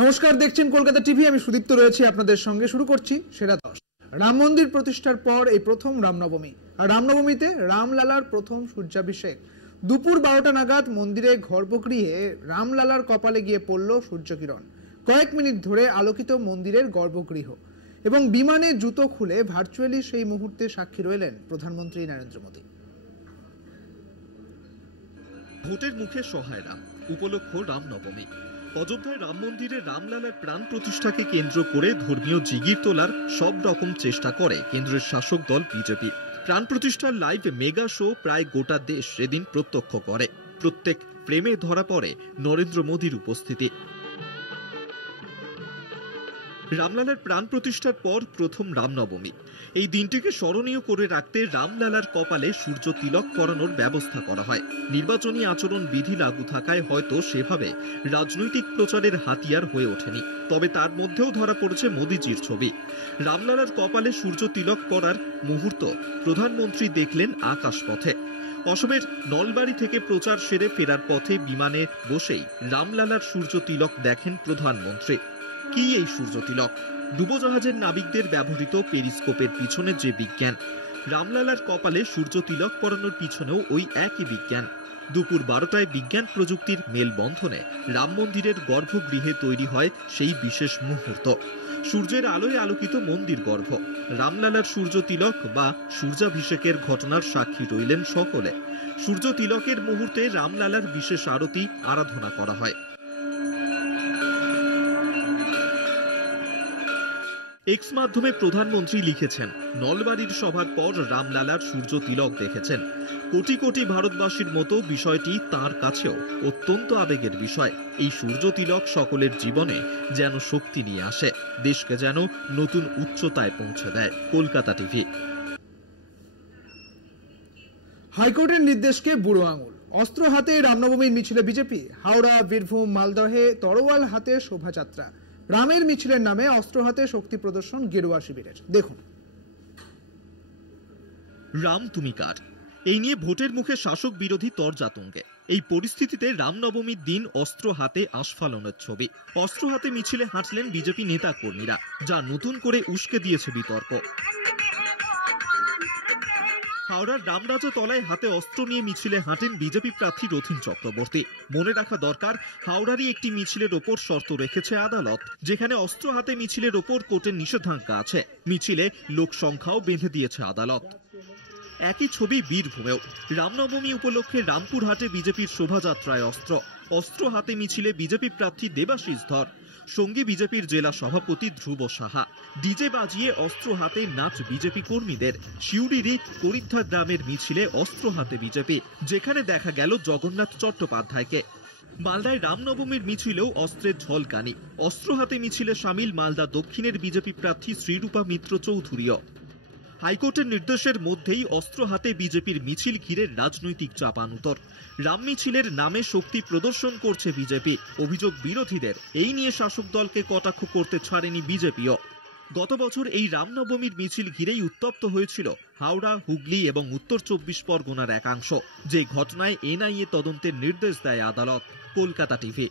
নমস্কার, দেখছেন কলকাতা টিভি। আমি সুদীপ্ত রয়েছি আপনাদের সঙ্গে। শুরু করছি সেরা 10। রাম মন্দির প্রতিষ্ঠার পর এই প্রথম রামনবমী, আর রামনবমীতে রামলালার প্রথম সূর্যাভিষেক। দুপুর 12টা নাগাদ মন্দিরে গর্ভগৃহে রামলালার কপালে গিয়ে পড়ল সূর্যকিরণ। কয়েক মিনিট ধরে আলোকিত মন্দিরের গর্ভগৃহ এবং বিমানে জুতো খুলে ভার্চুয়ালি সেই মুহূর্তে সাক্ষী রইলেন প্রধানমন্ত্রী নরেন্দ্র মোদী। ভোটের মুখে সহায় রাম উপলক্ষ রামনবমী। অযোধ্যায় রাম মন্দিরে রামলালার প্রাণ প্রতিষ্ঠাকে কেন্দ্র করে ধর্মীয় জিগির তোলার সব রকম চেষ্টা করে কেন্দ্রের শাসক দল বিজেপি। প্রাণ প্রতিষ্ঠার লাইভ মেগা শো প্রায় গোটা দেশ সেদিন প্রত্যক্ষ করে। প্রত্যেক ফ্রেমে ধরা পড়ে নরেন্দ্র মোদীর উপস্থিতি। রামলালার প্রাণ প্রতিষ্ঠার পর প্রথম রামনবমী। এই দিনটিকে স্মরণীয় করে রাখতে রামলালার কপালে সূর্য তিলক পরানোর ব্যবস্থা করা হয়। নির্বাচনী আচরণ বিধি লাগু থাকায় হয়তো সেভাবে রাজনৈতিক প্রচারের হাতিয়ার হয়ে ওঠেনি, তবে তার মধ্যেও ধরা পড়েছে মোদীজির ছবি। রামলালার কপালে সূর্য তিলক পরার মুহূর্ত প্রধানমন্ত্রী দেখলেন আকাশপথে। অসমের নলবাড়ি থেকে প্রচার সেরে ফেরার পথে বিমানে বসেই রামলালার সূর্য তিলক দেখেন প্রধানমন্ত্রী। কি এই সূর্য তিলক? ডুবোজাহাজের নাবিকদের ব্যবহৃত পেরিস্কোপের পিছনে যে বিজ্ঞান, রামলালার কপালে সূর্য তিলক পরানোর পিছনেও ওই একই বিজ্ঞান। দুপুর 12টায় বিজ্ঞান প্রযুক্তির মেলবন্ধনে রাম মন্দিরের গর্ভগৃহে তৈরি হয় সেই বিশেষ মুহূর্ত। সূর্যের আলোয় আলোকিত মন্দির গর্ভ। রামলালার সূর্য তিলক বা সূর্যাভিষেকের ঘটনার সাক্ষী রইলেন সকলে। সূর্য তিলকের মুহূর্তে রামলালার বিশেষ আরতি আরাধনা করা হয়। এক্স মাধ্যমে প্রধানমন্ত্রী লিখেছেন, নলবাড়ির সভার পর রামলালার সূর্য তিলক দেখেছেন। কোটি কোটি ভারতবাসীর মতো বিষয়টি তার কাছেও অত্যন্ত আবেগের বিষয়। এই সূর্য তিলক সকলের জীবনে যেন শক্তি নিয়ে আসে, দেশকে যেন নতুন উচ্চতায় পৌঁছে দেয়। কলকাতা টিভি। হাইকোর্টের নির্দেশকে বুড়ো আঙুল। অস্ত্র হাতে রামনবমীর মিছিলে বিজেপি। হাওড়া, বীরভূম, মালদহে তরোয়াল হাতে শোভাযাত্রা। রামের মিছিলের নামে অস্ত্র হাতে শক্তি প্রদর্শন গেরুয়া শিবিরের। দেখুন। রাম তুমি কার, এই নিয়ে ভোটের মুখে শাসক বিরোধী তরজাতুঙ্গে। এই পরিস্থিতিতে রামনবমীর দিন অস্ত্র হাতে আস্ফালনের ছবি। অস্ত্র হাতে মিছিলে হাঁটলেন বিজেপি নেতা কর্মীরা, যা নতুন করে উস্কে দিয়েছে বিতর্ক। হাওড়ার রামরাজা তলায় হাতে অস্ত্র নিয়ে মিছিলে হাঁটেন বিজেপি প্রার্থী রথীন চক্রবর্তী। মনে রাখা দরকার, হাওড়ারই একটি মিছিলের ওপর শর্ত রেখেছে আদালত, যেখানে অস্ত্র হাতে মিছিলের ওপর কোর্টের নিষেধাজ্ঞা আছে। মিছিলে লোক সংখ্যাও বেঁধে দিয়েছে আদালত। একই ছবি বীরভূমেও। রামনবমী উপলক্ষে রামপুরহাটে বিজেপির শোভাযাত্রায় অস্ত্র হাতে মিছিলে বিজেপি প্রার্থী দেবাশিস ধর, সঙ্গে বিজেপির জেলা সভাপতি ধ্রুব সাহা। ডিজে বাজিয়ে অস্ত্র হাতে নাচ বিজেপি কর্মীদের। সিউড়িরই করিদ্ধা গ্রামের মিছিলে অস্ত্র হাতে বিজেপি, যেখানে দেখা গেল জগন্নাথ চট্টোপাধ্যায়কে। মালদায় রামনবমীর মিছিলেও অস্ত্রের ঝলকানি। অস্ত্র হাতে মিছিলে সামিল মালদা দক্ষিণের বিজেপি প্রার্থী শ্রীরূপা মিত্র চৌধুরীও। হাইকোর্টের নির্দেশের মধ্যেই অস্ত্র হাতে বিজেপির মিছিল ঘিরে রাজনৈতিক চাপানুতর। রাম মিছিলের নামে শক্তি প্রদর্শন করছে বিজেপি। অভিযোগ বিরোধীদের, এই নিয়ে শাসক দলকে কটাক্ষ করতে ছাড়েনি বিজেপিও। গত বছর এই রামনবমীর মিছিল ঘিরেই উত্তপ্ত হয়েছিল হাওড়া, হুগলি এবং উত্তর 24 পরগনার একাংশ, যে ঘটনায় এনআইএ তদন্তের নির্দেশ দেয় আদালত। কলকাতা টিভি।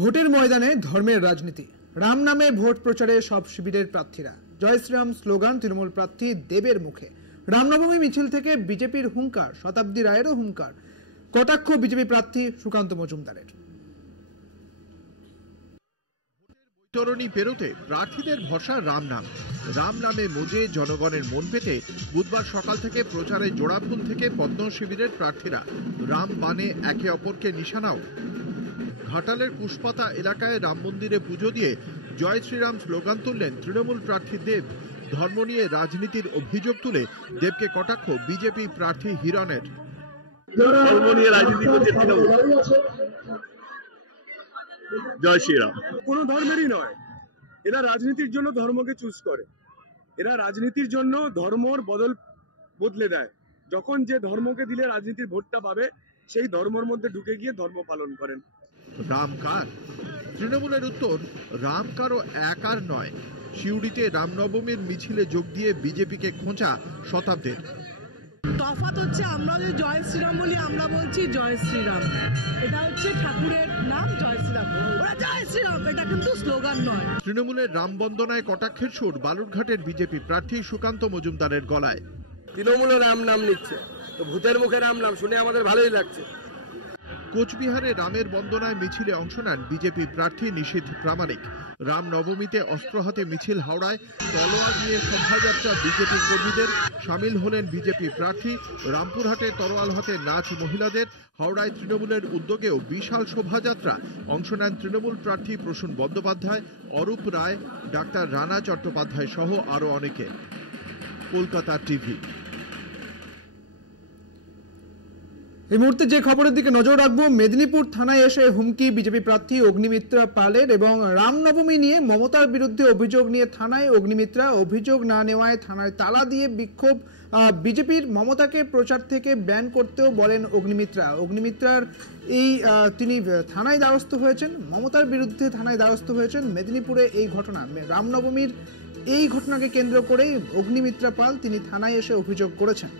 ভোটের ময়দানে ধর্মের রাজনীতি। রাম নামে ভোট প্রচারে সব শিবিরের প্রার্থীরা। জয় শ্রীরাম স্লোগান তৃণমূল প্রার্থী দেবের মুখে। রামনবমী মিছিল থেকে বিজেপির হুঙ্কার, শতাব্দী রায়েরও হুঙ্কার। কটাক্ষ বিজেপি প্রার্থী সুকান্ত মজুমদারের। বৈতরণী পেরোতে প্রার্থীদের ভরসা রাম নাম। রাম নামে মজে জনগণের মন পেতে বুধবার সকাল থেকে প্রচারে জোড়াফুল থেকে পদ্ম শিবিরের প্রার্থীরা। রাম বানে একে অপরকে নিশানাও। ঘাটালের কুশপাতা এলাকায় রাম মন্দিরে পুজো দিয়ে জয় শ্রীরাম স্লোগান তুললেন তৃণমূল প্রার্থী দেব। ধর্ম নিয়ে রাজনীতির অভিযোগ তুলে দেবকে কটাক্ষ বিজেপি প্রার্থী হিরণের। ধর্ম নিয়ে রাজনীতি করছে তৃণমূল। জয় শ্রীরাম। কোনো ধর্মেরই নয়, এরা রাজনীতির জন্য ধর্মকে চুজ করে। এরা রাজনীতির জন্য ধর্মর বদলে দেয়। যখন যে ধর্মকে দিলে রাজনীতির ভোটটা পাবে, সেই ধর্মের মধ্যে ঢুকে গিয়ে ধর্ম পালন করেন। রাম কার? তৃণমূলের উত্তর, রাম কারো একার নয়। সিউড়িতে রামনবমীর মিছিলে যোগ দিয়ে বিজেপিকে খোঁচা শতাব্দীর। তফাৎ হচ্ছে আমরা যদি জয় শ্রীরাম বলি, আমরা বলছি জয় শ্রীরাম। এটা হচ্ছে ঠাকুরের নাম জয় শ্রীরাম, ওরা জয় শ্রীরাম, এটা কিন্তু স্লোগান নয়। তৃণমূলের রাম বন্দনায় কটাক্ষের সুর বালুরঘাটের বিজেপি প্রার্থী সুকান্ত মজুমদারের গলায়। তৃণমূলে রাম নাম নিচ্ছে, তো ভূতের মুখে রাম নাম শুনে আমাদের ভালোই লাগছে। কোচবিহারে রামের বন্দনায় মিছিলে অংশ নেন বিজেপি প্রার্থী নিশীথ প্রামাণিক। রাম নবমীতে অস্ত্র হাতে মিছিল হাওড়ায়, তলোয়ার নিয়ে শোভাযাত্রা বিজেপি কর্মীদের। সামিল হলেন বিজেপি প্রার্থী। রামপুরহাটে তরোয়াল হাতে নাচ মহিলাদের। হাওড়ায় তৃণমূলের উদ্যোগেও বিশাল শোভাযাত্রা। অংশ নেন তৃণমূল প্রার্থী প্রসূন বন্দ্যোপাধ্যায়, অরূপ রায়, ডাক্তার রানা চট্টোপাধ্যায় সহ আরো অনেকে। কলকাতা টিভি। এই মুহূর্তে যে খবরের দিকে নজর রাখবো, মেদিনীপুর থানায় এসে হুমকি বিজেপি প্রার্থী অগ্নিমিত্রা পালের এবং রামনবমী নিয়ে মমতার বিরুদ্ধে অভিযোগ নিয়ে থানায় অগ্নিমিত্রা। অভিযোগ না নেওয়ায় থানায় তালা দিয়ে বিক্ষোভ বিজেপির। মমতাকে প্রচার থেকে ব্যান করতেও বলেন অগ্নিমিত্রা। অগ্নিমিত্রার তিনি থানায় দ্বারস্থ হয়েছেন, মমতার বিরুদ্ধে থানায় দ্বারস্থ হয়েছেন। মেদিনীপুরে এই ঘটনা, রামনবমীর এই ঘটনাকে কেন্দ্র করেই অগ্নিমিত্রা পাল তিনি থানায় এসে অভিযোগ করেছেন।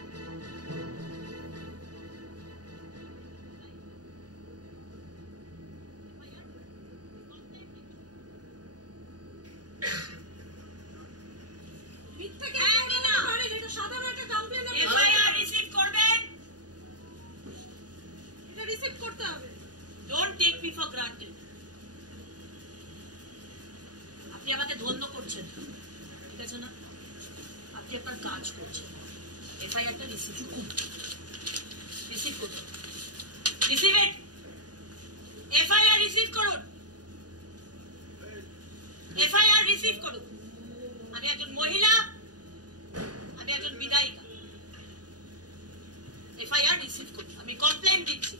আপনি আমাকে ধন্য করছেন, ঠিক আছে না? আপনি আপনার কাজ করছেন। এফআইআরটা রিসিভ করুন, রিসিভ করুন, রিসিভ ইট। এফআইআর রিসিভ করুন, এফআইআর রিসিভ করুন। আমি একজন মহিলা, আমি একজন বিধায়িকা। এফআইআর রিসিভ করুন। আমি কমপ্লেন দিচ্ছি,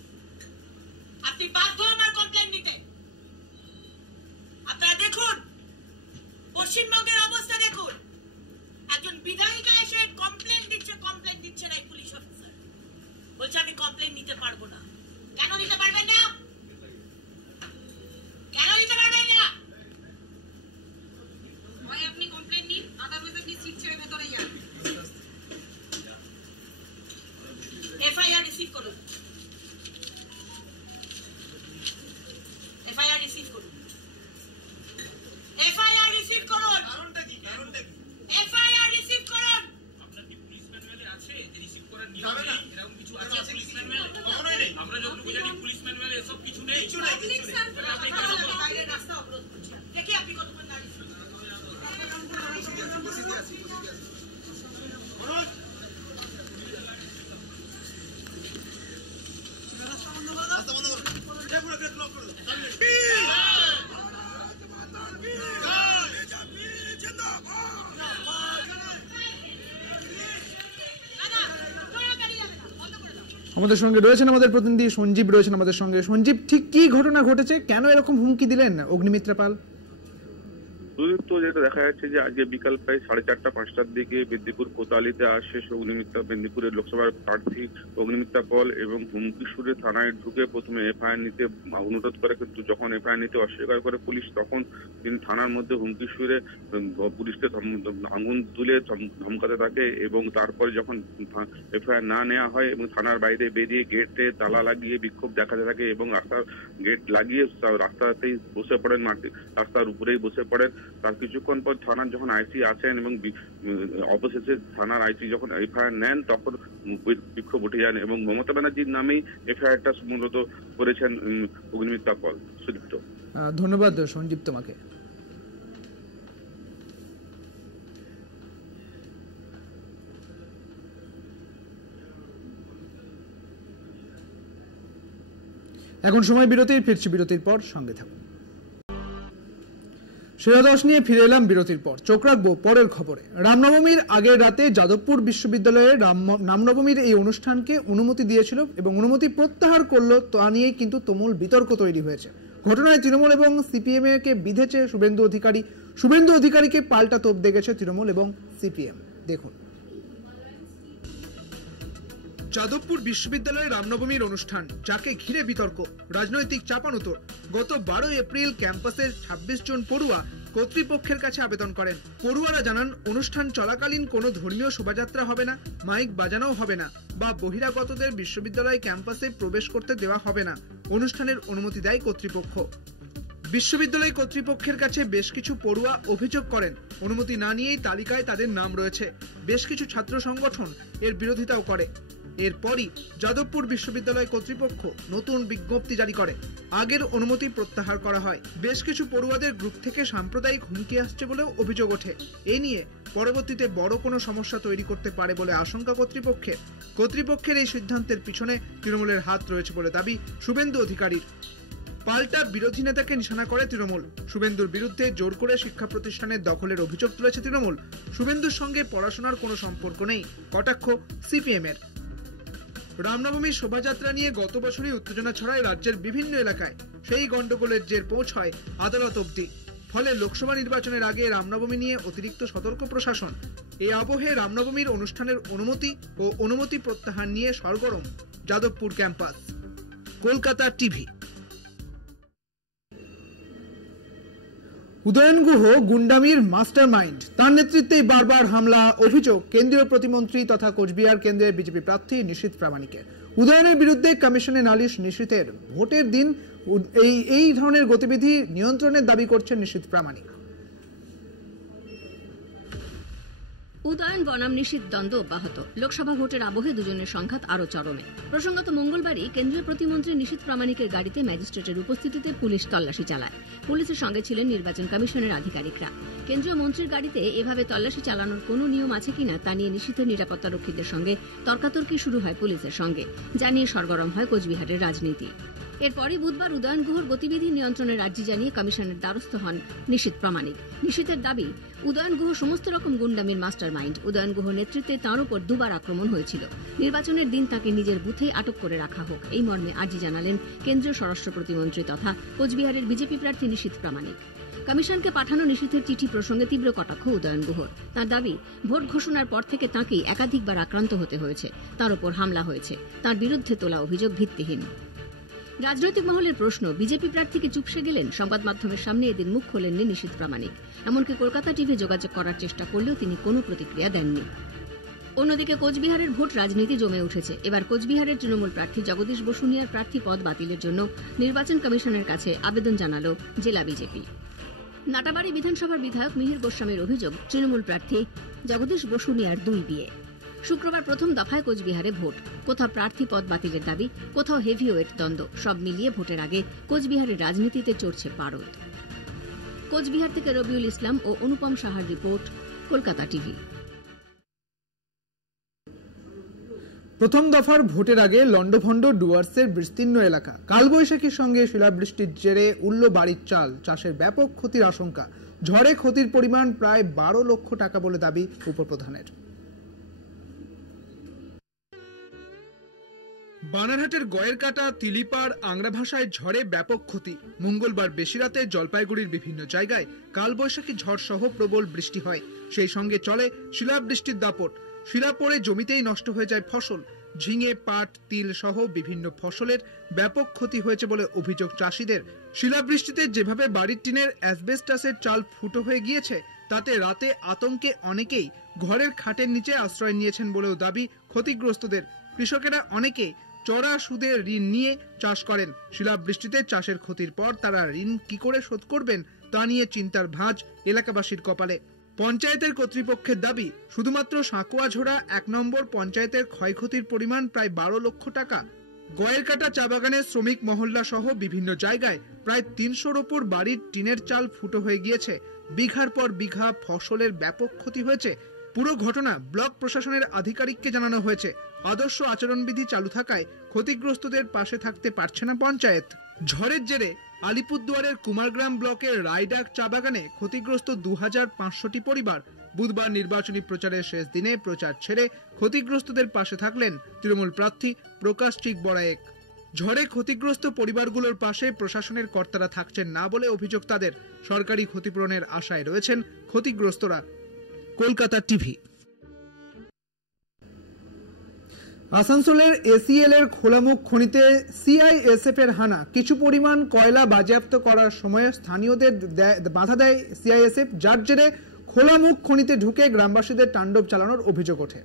আপনি বাধ্য আমার কমপ্লেন দিতে। আপনারা দেখুন পশ্চিমবঙ্গের অবস্থা দেখুন। একজন বিধায়িকা এসে কমপ্লেন দিচ্ছে না, পুলিশ অফিসার বলছে আমি কমপ্লেন নিতে পারবো না। কেন নিতে পারবেন না? কেন নিতে পারবেন না? হয় আপনি কমপ্লেন নিন, আদারওয়াইজ আপনি সিট ছেড়ে ভেতরে যান। এফআইআর রিসিভ করুন, এফআইআর রিসিভ করুন, এফআইআর রিসিভ করুন। কারণটা কি? এফআইআর রিসিভ করুন। আপনার কি পুলিশ ম্যানুয়ালে আছে যে রিসিভ করার নিয়ম নেই? এরকম কিছু আছে পুলিশ ম্যানুয়ালে? কখনোই নেই। আমরা যতটুকু জানি পুলিশ ম্যানুয়ালে এসব কিছু নেই। আপনি কেন বাইরে রাস্তা অবরোধ করছেন? দেখি আপনি কতক্ষণ দাঁড়িয়ে আছেন। আমাদের সঙ্গে রয়েছেন আমাদের প্রতিনিধি সঞ্জীব রয়েছেন আমাদের সঙ্গে। সঞ্জীব, ঠিক কি ঘটনা ঘটেছে, কেন এরকম হুমকি দিলেন অগ্নিমিত্রা পাল? তো যেটা দেখা যাচ্ছে যে আজকে বিকাল প্রায় 4:30-5টার দিকে মেদিনীপুর কোতালিতে আসে অগ্নিমিত্রা, মেদিনীপুরের লোকসভার প্রার্থী অগ্নিমিত্রা পাল এবং হুমকি সুরে থানায় ঢুকে প্রথমে এফআইআর নিতে অনুরোধ করে, কিন্তু যখন এফআইআর নিতে অস্বীকার করে পুলিশ, তখন তিনি থানার মধ্যে হুমকি সুরে পুলিশকে আঙুল তুলে ধমকাতে থাকে এবং তারপরে যখন এফআইআর না নেওয়া হয় এবং থানার বাইরে বেরিয়ে গেটে তালা লাগিয়ে বিক্ষোভ দেখাতে থাকে এবং রাস্তার গেট লাগিয়ে রাস্তাতেই বসে পড়েন, রাস্তার উপরেই বসে পড়েন। তার কিছুক্ষণ পর থানার যখন আইসি আসেন এবং অবশেষে থানার আইসি যখন এফআইআর নেন তখন বিক্ষোভ উঠে যান এবং মমতা ব্যানার্জির নামেই এফআইআরটা মূলত করেছেন অগ্নিমিত্রা পাল। সুদীপ্ত, ধন্যবাদ সঞ্জীব তোমাকে। এখন সময় বিরতির, ফিরছি বিরতির পর, সঙ্গে থাকুন। সেরা 10 নিয়ে ফিরে এলাম বিরতির পর। চোখ রাখবো পরের খবরে। রামনবমীর আগের রাতে যাদবপুর বিশ্ববিদ্যালয়ে রামনবমীর এই অনুষ্ঠানকে অনুমতি দিয়েছিল এবং অনুমতি প্রত্যাহার করলো, তা নিয়ে কিন্তু তুমুল বিতর্ক তৈরি হয়েছে। ঘটনায় তৃণমূল এবং সিপিএম কে বিঁধেছে শুভেন্দু অধিকারী। শুভেন্দু অধিকারীকে পাল্টা তোপ দেখেছে তৃণমূল এবং সিপিএম। দেখুন। যাদবপুর বিশ্ববিদ্যালয়ে রামনবমীর অনুষ্ঠান, যাকে ঘিরে বিতর্ক, রাজনৈতিক চাপানুতোর। গত 12 এপ্রিল ক্যাম্পাসের 26 জন পড়ুয়া কর্তৃপক্ষের কাছে আবেদন করেন। পড়ুয়ারা জানান, অনুষ্ঠান চলাকালীন কোনো ধর্মীয় শোভাযাত্রা হবে না, মাইক বাজানোও হবে না, বা বহিরাগতদের বিশ্ববিদ্যালয় ক্যাম্পাসে প্রবেশ করতে দেওয়া হবে না। অনুষ্ঠানের অনুমতি দেয় কর্তৃপক্ষ। বিশ্ববিদ্যালয় কর্তৃপক্ষের কাছে বেশ কিছু পড়ুয়া অভিযোগ করেন, অনুমতি না নিয়েই তালিকায় তাদের নাম রয়েছে। বেশ কিছু ছাত্র সংগঠন এর বিরোধিতাও করে। এরপরই যাদবপুর বিশ্ববিদ্যালয় কর্তৃপক্ষ নতুন বিজ্ঞপ্তি জারি করে। আগের অনুমতি প্রত্যাহার করা হয়। বেশ কিছু পড়ুয়াদের গ্রুপ থেকে সাম্প্রদায়িক হুমকি আসছে বলেও অভিযোগ ওঠে। এ নিয়ে পরবর্তীতে বড় কোনো সমস্যা তৈরি করতে পারে বলে আশঙ্কা কর্তৃপক্ষের। কর্তৃপক্ষের এই সিদ্ধান্তের পিছনে তৃণমূলের হাত রয়েছে বলে দাবি শুভেন্দু অধিকারীর। পাল্টা বিরোধী নেতাকে নিশানা করে তৃণমূল। শুভেন্দুর বিরুদ্ধে জোর করে শিক্ষা প্রতিষ্ঠানের দখলের অভিযোগ তুলেছে তৃণমূল। শুভেন্দুর সঙ্গে পড়াশোনার কোনো সম্পর্ক নেই, কটাক্ষ সিপিএম এর। রামনবমীর শোভাযাত্রা নিয়ে গত বছরই উত্তেজনা ছড়ায় রাজ্যের বিভিন্ন এলাকায়। সেই গন্ডগোলের জের পৌঁছায় আদালত অবধি। ফলে লোকসভা নির্বাচনের আগে রামনবমী নিয়ে অতিরিক্ত সতর্ক প্রশাসন। এই আবহে রামনবমীর অনুষ্ঠানের অনুমতি প্রত্যাহার নিয়ে সরগরম যাদবপুর ক্যাম্পাস। কলকাতা টিভি। উদয়ন গুহ গুন্ডামির মাস্টারমাইন্ড, তার নেতৃত্বেই বারবার হামলা, অভিযোগ কেন্দ্রীয় প্রতিমন্ত্রী তথা কোচবিহার কেন্দ্রের বিজেপি প্রার্থী নিশীথ প্রামাণিকের। উদয়নের বিরুদ্ধে কমিশনে নালিশ নিশীথের। ভোটের দিন এই ধরনের গতিবিধি নিয়ন্ত্রণের দাবি করছেন নিশীথ প্রামাণিক। উদয়ন বনাম নিশীথ দ্বন্দ্ব অব্যাহত। লোকসভা ভোটের আবহে দুজনের সংঘাত আরো চরমে। প্রসঙ্গত, মঙ্গলবারই কেন্দ্রীয় প্রতিমন্ত্রী নিশীথ প্রামাণিকের গাড়িতে ম্যাজিস্ট্রেটের উপস্থিতিতে পুলিশ তল্লাশি চালায়। পুলিশের সঙ্গে ছিলেন নির্বাচন কমিশনের আধিকারিকরা। কেন্দ্রীয় মন্ত্রীর গাড়িতে এভাবে তল্লাশি চালানোর কোনো নিয়ম আছে কিনা তা নিয়ে নিশীথের নিরাপত্তারক্ষীদের সঙ্গে তর্কাতর্কি শুরু হয় পুলিশের সঙ্গে, যা নিয়ে সরগরম হয় কোচবিহারের রাজনীতি। এরপরই বুধবার উদয়ন গুহর গতিবিধি নিয়ন্ত্রণের আর্জি জানিয়ে কমিশনের দ্বারস্থ হন নিশীথ প্রামাণিক। নিশীথের দাবি, উদয়ন গুহ সমস্ত রকম গুন্ডামির মাস্টারমাইন্ড। উদয়ন গুহ নেতৃত্বে তাঁর উপর দুবার আক্রমণ হয়েছিল। নির্বাচনের দিন তাকে নিজের বুথেই আটক করে রাখা হোক, এই মর্মে আর্জি জানালেন কেন্দ্রীয় স্বরাষ্ট্র প্রতিমন্ত্রী তথা কোচবিহারের বিজেপি প্রার্থী নিশীথ প্রামাণিক। কমিশনকে পাঠানো নিশীথের চিঠি প্রসঙ্গে তীব্র কটাক্ষ উদয়ন গুহর। তাঁর দাবি, ভোট ঘোষণার পর থেকে তাঁকেই একাধিকবার আক্রান্ত হতে হয়েছে, তাঁর উপর হামলা হয়েছে। তাঁর বিরুদ্ধে তোলা অভিযোগ ভিত্তিহীন। রাজনৈতিক মহলের প্রশ্ন, বিজেপি প্রার্থীকে চুপসে গেলেন। সংবাদ মাধ্যমের সামনে এদিন মুখ খোলেননি নিশীথ প্রামাণিক। এমনকি কলকাতা টিভি যোগাযোগ করার চেষ্টা করলেও তিনি কোনো প্রতিক্রিয়া দেননি। অন্যদিকে কোচবিহারের ভোট রাজনীতি জমে উঠেছে। এবার কোচবিহারের তৃণমূল প্রার্থী জগদীশ বসুনিয়ার প্রার্থী পদ বাতিলের জন্য নির্বাচন কমিশনের কাছে আবেদন জানাল জেলা বিজেপি। নাটাবাড়ি বিধানসভার বিধায়ক মিহির গোস্বামীর অভিযোগ, তৃণমূল প্রার্থী জগদীশ বসুনিয়ার 2 বিয়ে। শুক্রবার প্রথম দফায় কোচবিহারে ভোট। কোথাও প্রার্থী পদ বাতিলের দাবি, কোথাও হেভিওয়েট দ্বন্দ্ব। সব মিলিয়ে ভোটের আগে কোচবিহারের রাজনীতিতে চড়ছে পারদ। কোচবিহার থেকে রবিউল ইসলাম ও অনুপম সাহার রিপোর্ট, কলকাতা টিভি। প্রথম দফার ভোটের আগে লন্ডভন্ড ডুয়ার্সের বিস্তীর্ণ এলাকা। কালবৈশাখীর সঙ্গে শিলাবৃষ্টির জেরে উল্ল বাড়ির চাল, চাষের ব্যাপক ক্ষতির আশঙ্কা। ঝড়ে ক্ষতির পরিমাণ প্রায় 12 লক্ষ টাকা বলে দাবি উপপ্রধানের। বানারহাটের গয়েরকাটা, তিলিপাড়, আংরা ভাষায় ঝড়ে ব্যাপক ক্ষতি। মঙ্গলবার বেশি রাতে জলপাইগুড়ির বিভিন্ন জায়গায় কালবৈশাখী ঝড় সহ প্রবল বৃষ্টি হয়। সেই সঙ্গে চলে শিলাবৃষ্টির দাপট। শিলা পড়ে জমিতেই নষ্ট হয়ে যায় ফসল। ঝিঙে, পাট, তিল সহ বিভিন্ন ফসলের ব্যাপক ক্ষতি হয়েছে বলে অভিযোগ চাষিদের। শিলাবৃষ্টিতে যেভাবে বাড়ির টিনের অ্যাসবেস্টাসের চাল ফুটো হয়ে গিয়েছে, তাতে রাতে আতঙ্কে অনেকেই ঘরের খাটের নিচে আশ্রয় নিয়েছেন বলেও দাবি ক্ষতিগ্রস্তদের। কৃষকেরা অনেকেই চড়া সুদে ঋণ নিয়ে চাষ করেন। শিলাবৃষ্টিতে চাষের ক্ষতির পর তারা ঋণ কি করে শোধ করবেন তা নিয়ে চিন্তার ভাঁজ এলাকাবাসীর কপালে। পঞ্চায়েতের কর্তৃপক্ষের দাবি, শুধুমাত্র সাঁকুয়াঝোড়া 1 নম্বর পঞ্চায়েতের ক্ষয়ক্ষতির পরিমাণ প্রায় 12 লক্ষ টাকা। গয়েরকাটা চা বাগানের শ্রমিক মহল্লা সহ বিভিন্ন জায়গায় প্রায় 300-র ওপর বাড়ির টিনের চাল ফুটো হয়ে গিয়েছে। বিঘার পর বিঘা ফসলের ব্যাপক ক্ষতি হয়েছে। পুরো ঘটনা ব্লক প্রশাসনের আধিকারিককে জানানো হয়েছে। আদর্শ আচরণবিধি চালু থাকায় ক্ষতিগ্রস্তদের পাশে থাকতে পারছে না পঞ্চায়েত। ঝড়ের জেরে আলিপুরদুয়ারের কুমারগ্রাম ব্লকের রায়ডাক চা বাগানে ক্ষতিগ্রস্ত 2500টি পরিবার। বুধবার নির্বাচনী প্রচারের শেষ দিনে প্রচার ছেড়ে ক্ষতিগ্রস্তদের পাশে থাকলেন তৃণমূল প্রার্থী প্রকাশ চিক বড়ায়েক। ঝড়ে ক্ষতিগ্রস্ত পরিবারগুলোর পাশে প্রশাসনের কর্তারা থাকছেন না বলে অভিযোগ তাদের। সরকারি ক্ষতিপূরণের আশায় রয়েছেন ক্ষতিগ্রস্তরা। কলকাতা টিভি। আসানসোলের এসিএল এর খোলামুখ খনিতে সিআইএসএফ এর হানা, কিছু পরিমাণ কয়লা বাজেয়াপ্ত করার সময় স্থানীয়দের বাধা দেয় সিআইএসএফ, যার জেরে খোলামুখ খনিতে ঢুকে গ্রামবাসীদের তাণ্ডব চালানোর অভিযোগ ওঠে।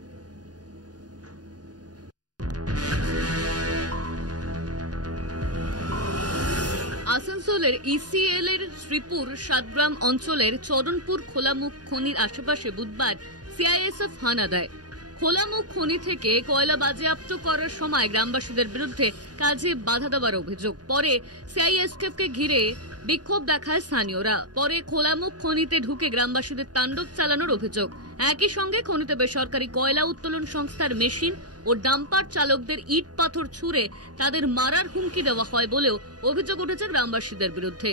আসানসোলের ইসিএল এর শ্রীপুর সাতগ্রাম অঞ্চলের চরণপুর খোলামুখ খনির আশেপাশে বুধবার সিআইএসএফ হানা দেয়। খোলামুখ খনি থেকে কয়লা বাজেয়াপ্ত করার সময় গ্রামবাসীদের বিরুদ্ধে কাজে বাধা দেওয়ার অভিযোগ। পরে সিআইএসএফকে ঘিরে বিক্ষোভ দেখায় স্থানীয়রা। পরে খোলামুখ খনিতে ঢুকে গ্রামবাসীদের তাণ্ডব চালানোর অভিযোগ। একই সঙ্গে খনিতে বেসরকারি কয়লা উত্তোলন সংস্থার মেশিন ও ডাম্পার চালকদের ইট পাথর ছুঁড়ে তাদের মারার হুমকি দেওয়া হয় বলেও অভিযোগ উঠেছে গ্রামবাসীদের বিরুদ্ধে।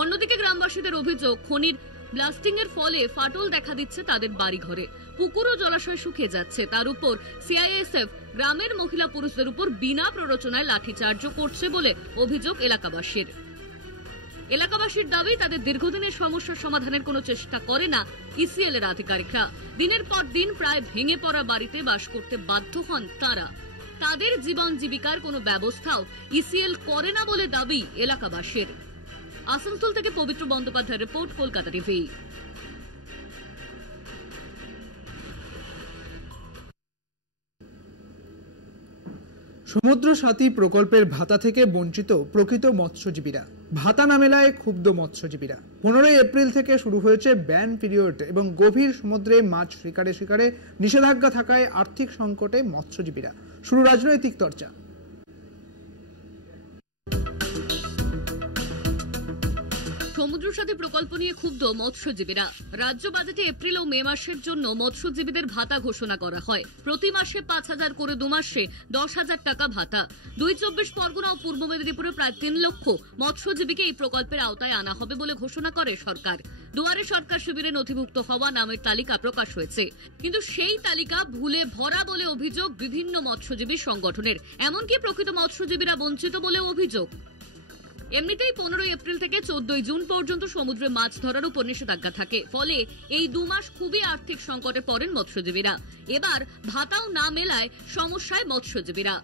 অন্যদিকে গ্রামবাসীদের অভিযোগ, খনির ব্লাস্টিং এর ফলে ফাটল দেখা দিচ্ছে তাদের বাড়িঘরে, পুকুর ও জলাশয় শুকিয়ে যাচ্ছে। তার উপর সিআইএসএফ গ্রামের মহিলা পুরুষদের উপর বিনা প্ররোচনায় লাঠিচার্জও করছে বলে অভিযোগ এলাকাবাসীর। এলাকাবাসীর দাবি, তাদের দীর্ঘদিনের সমস্যার সমাধানের কোনো চেষ্টা করে না ইসিএল এর আধিকারিকরা। দিনের পর দিন প্রায় ভেঙে পড়া বাড়িতে বাস করতে বাধ্য হন তারা। তাদের জীবন জীবিকার কোনো ব্যবস্থাও ইসিএল করে না বলে দাবি এলাকাবাসীর। আসানসোল থেকে পবিত্র বন্দ্যোপাধ্যায়ের রিপোর্ট, কলকাতা টিভি। সমুদ্র সাথী প্রকল্পের ভাতা থেকে বঞ্চিত প্রকৃত মৎস্যজীবীরা, ভাতা না মেলায় ক্ষুব্ধ মৎস্যজীবীরা। 15 এপ্রিল থেকে শুরু হয়েছে ব্যান পিরিয়ড এবং গভীর সমুদ্রে মাছ শিকারে নিষেধাজ্ঞা থাকায় আর্থিক সংকটে মৎস্যজীবীরা। শুরু রাজনৈতিক চর্চা। সমুদ্র সাথী প্রকল্প নিয়ে ক্ষুব্ধ মৎস্যজীবীরা। রাজ্য বাজেটে এপ্রিল ও মে মাসের জন্য মৎস্যজীবীদের ভাতা ঘোষণা করা হয়। প্রতি মাসে 5,000 করে, 2 মাসে 10,000 টাকা ভাতা। 24 পরগনা ও পূর্ব মেদিনীপুরে প্রায় 3 লক্ষ মৎস্যজীবীকে এই প্রকল্পের আওতায় আনা হবে বলে ঘোষণা করে সরকার। দুয়ারে সরকার শিবিরে নথিভুক্ত হওয়া নামের তালিকা প্রকাশ হয়েছে, কিন্তু সেই তালিকা ভুলে ভরা বলে অভিযোগ বিভিন্ন মৎস্যজীবী সংগঠনের। এমনকি প্রকৃত মৎস্যজীবীরা বঞ্চিত বলে অভিযোগ। এমনিতেই 15 এপ্রিল থেকে 14 জুন পর্যন্ত সমুদ্রে মাছ ধরার উপর নিষেধাজ্ঞা থাকে। ফলে এই 2 মাস খুবই আর্থিক সংকটে পড়েন মৎস্যজীবীরা। এবার ভাতাও না মেলায় সমস্যায় মৎস্যজীবীরা।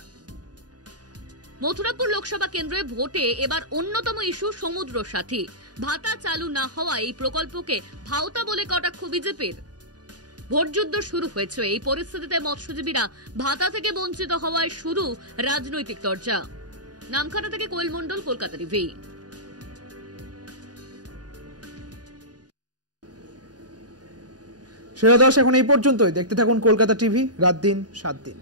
মথুরাপুর লোকসভা কেন্দ্রে ভোটে এবার অন্যতম ইস্যু সমুদ্র সাথী। ভাতা চালু না হওয়া এই প্রকল্পকে ভাওতা বলে কটাক্ষ বিজেপির। ভোটযুদ্ধ শুরু হয়েছে। এই পরিস্থিতিতে মৎস্যজীবীরা ভাতা থেকে বঞ্চিত হওয়ায় শুরু রাজনৈতিক চর্চা। নামখানা থেকে কোয়েল মন্ডল, কলকাতা টিভি। সেরা দর্শক, এখন এই পর্যন্তই। দেখতে থাকুন কলকাতা টিভি, রাত দিন 7 দিন।